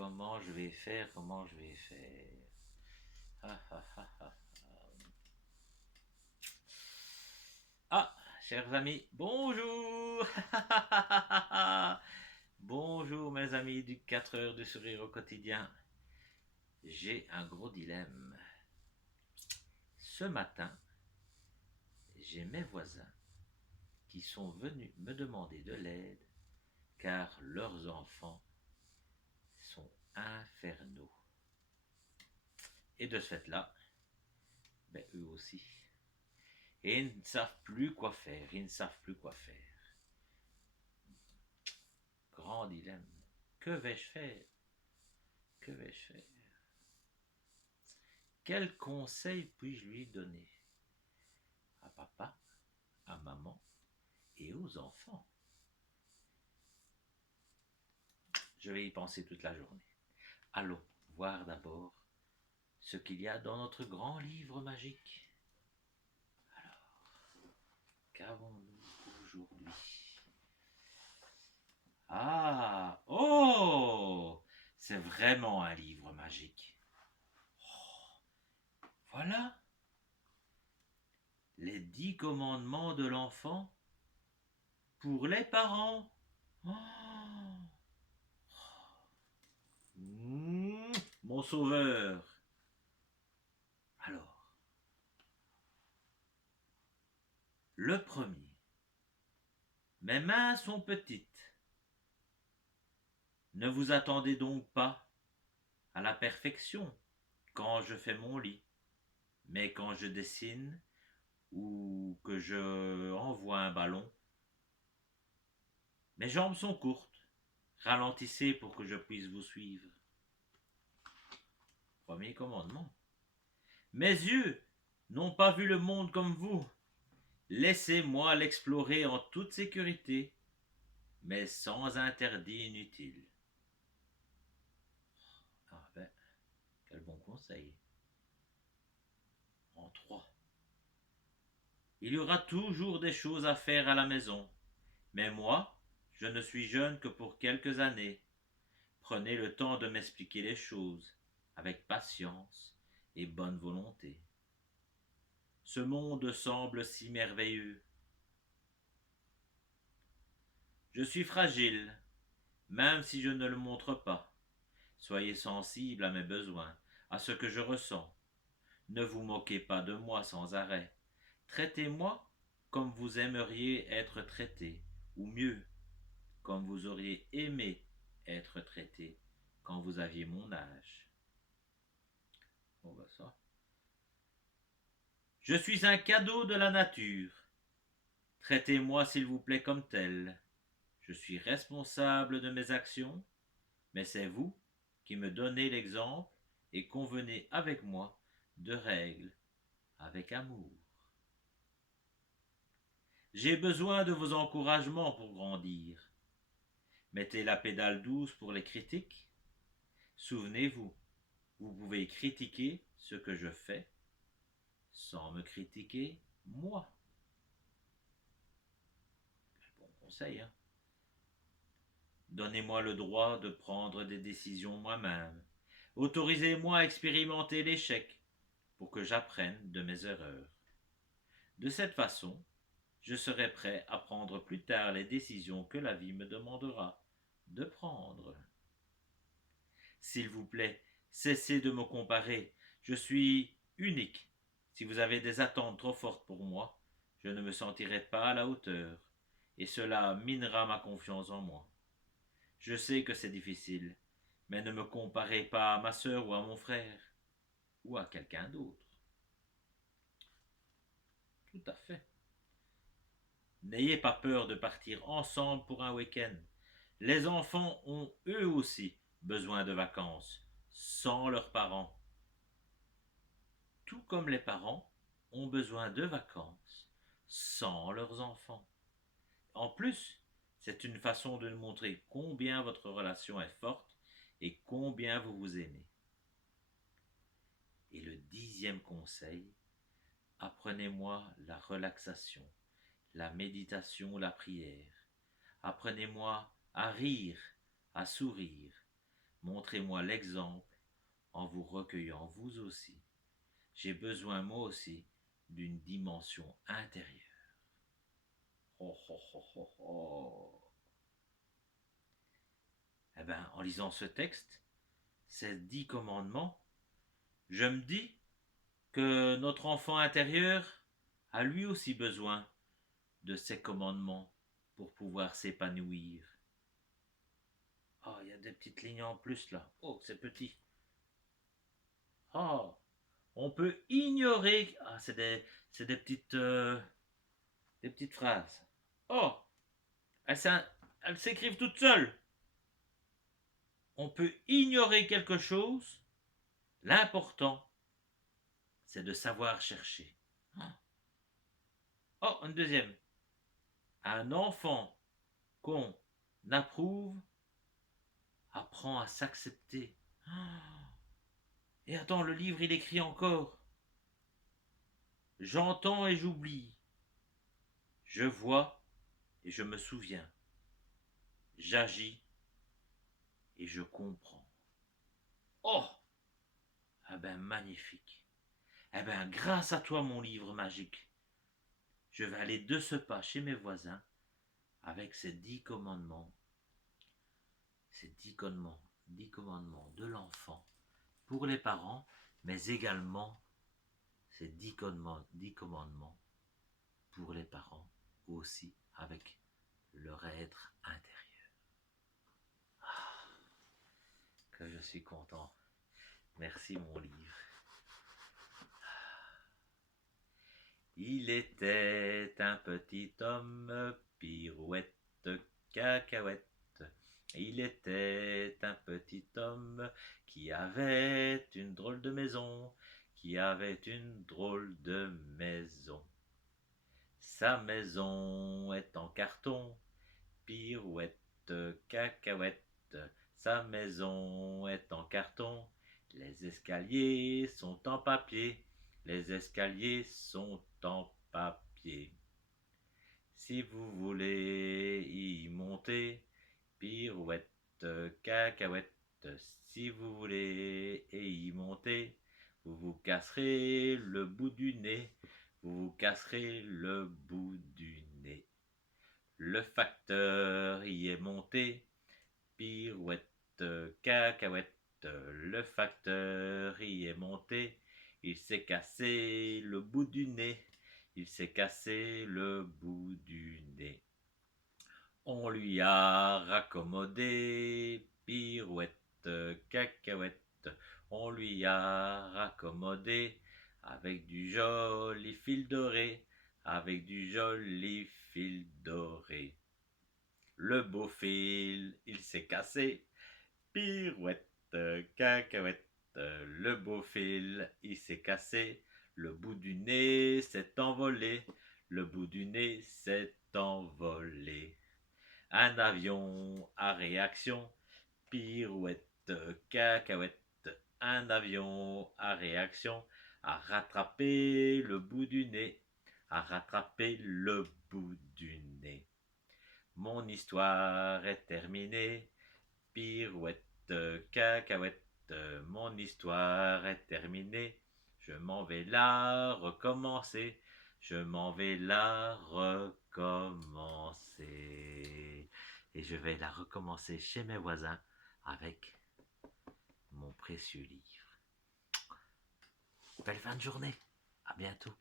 Comment je vais faire? Comment je vais faire? Ah, ah, ah, ah. Ah, chers amis, bonjour! Bonjour mes amis du 4 heures de sourire au quotidien. J'ai un gros dilemme. Ce matin, j'ai mes voisins qui sont venus me demander de l'aide car leurs enfants sont infernaux. Et de ce fait-là, eux aussi. Et ils ne savent plus quoi faire, ils ne savent plus quoi faire. Grand dilemme. Que vais-je faire? Que vais-je faire? Quel conseil puis-je lui donner? À papa, à maman et aux enfants. Je vais y penser toute la journée. Allons voir d'abord ce qu'il y a dans notre grand livre magique. Alors, qu'avons-nous aujourd'hui? Ah, oh, c'est vraiment un livre magique. Oh, voilà, les 10 commandements de l'enfant pour les parents. Oh, mon sauveur. Alors, le premier. Mes mains sont petites. Ne vous attendez donc pas à la perfection quand je fais mon lit, mais quand je dessine ou que je envoie un ballon. Mes jambes sont courtes. Ralentissez pour que je puisse vous suivre. Premier commandement. Mes yeux n'ont pas vu le monde comme vous. Laissez-moi l'explorer en toute sécurité, mais sans interdit inutile. Ah ben, quel bon conseil. En 3. Il y aura toujours des choses à faire à la maison, mais moi, je ne suis jeune que pour quelques années. Prenez le temps de m'expliquer les choses, avec patience et bonne volonté. Ce monde semble si merveilleux. Je suis fragile, même si je ne le montre pas. Soyez sensible à mes besoins, à ce que je ressens. Ne vous moquez pas de moi sans arrêt. Traitez-moi comme vous aimeriez être traité, ou mieux, comme vous auriez aimé être traité quand vous aviez mon âge. Bon ben ça. Je suis un cadeau de la nature. Traitez-moi s'il vous plaît comme tel. Je suis responsable de mes actions, mais c'est vous qui me donnez l'exemple et convenez avec moi de règles avec amour. J'ai besoin de vos encouragements pour grandir. Mettez la pédale douce pour les critiques. Souvenez-vous, vous pouvez critiquer ce que je fais sans me critiquer moi. Bon conseil, hein? Donnez-moi le droit de prendre des décisions moi-même. Autorisez-moi à expérimenter l'échec pour que j'apprenne de mes erreurs. De cette façon, je serai prêt à prendre plus tard les décisions que la vie me demandera de prendre. S'il vous plaît, cessez de me comparer. Je suis unique. Si vous avez des attentes trop fortes pour moi, je ne me sentirai pas à la hauteur, et cela minera ma confiance en moi. Je sais que c'est difficile, mais ne me comparez pas à ma sœur ou à mon frère, ou à quelqu'un d'autre. Tout à fait. N'ayez pas peur de partir ensemble pour un week-end. Les enfants ont eux aussi besoin de vacances, sans leurs parents. Tout comme les parents ont besoin de vacances, sans leurs enfants. En plus, c'est une façon de montrer combien votre relation est forte et combien vous vous aimez. Et le 10e conseil, apprenez-moi la relaxation, la méditation, la prière. Apprenez-moi à rire, à sourire. Montrez-moi l'exemple en vous recueillant vous aussi. J'ai besoin moi aussi d'une dimension intérieure. Oh, oh, oh, oh, oh. Eh bien, en lisant ce texte, ces 10 commandements, je me dis que notre enfant intérieur a lui aussi besoin de ces commandements pour pouvoir s'épanouir. Oh, il y a des petites lignes en plus là. Oh, c'est petit. Oh, on peut ignorer. Ah, des petites phrases. Oh, elles s'écrivent toutes seules. On peut ignorer quelque chose. L'important, c'est de savoir chercher. Oh, une deuxième. Un enfant qu'on approuve apprend à s'accepter. Et attends, le livre, il écrit encore. J'entends et j'oublie. Je vois et je me souviens. J'agis et je comprends. Oh, eh ben magnifique. Eh ben grâce à toi, mon livre magique, je vais aller de ce pas chez mes voisins avec ces 10 commandements. Ces 10 commandements de l'enfant pour les parents, mais également ces 10 commandements pour les parents aussi avec leur être intérieur. Ah, que je suis content. Merci mon livre. Il était un petit homme, pirouette, cacahuète. Il était un petit homme qui avait une drôle de maison, qui avait une drôle de maison. Sa maison est en carton, pirouette, cacahuète. Sa maison est en carton, les escaliers sont en papier, les escaliers sont en papier. Si vous voulez y monter, pirouette, cacahuète, si vous voulez y monter, vous vous casserez le bout du nez, vous vous casserez le bout du nez. Le facteur y est monté, pirouette, cacahuète, le facteur y est monté, il s'est cassé le bout du nez, il s'est cassé le bout du nez. On lui a raccommodé, pirouette, cacahuète, on lui a raccommodé avec du joli fil doré, avec du joli fil doré. Le beau fil, il s'est cassé, pirouette, cacahuète, le beau fil, il s'est cassé, le bout du nez s'est envolé, le bout du nez s'est envolé. Un avion à réaction, pirouette, cacahuète, un avion à réaction a rattrapé le bout du nez, a rattrapé le bout du nez. Mon histoire est terminée, pirouette, cacahuète, mon histoire est terminée, je m'en vais la recommencer, je m'en vais la recommencer. Et je vais la recommencer chez mes voisins avec mon précieux livre. Belle fin de journée, à bientôt.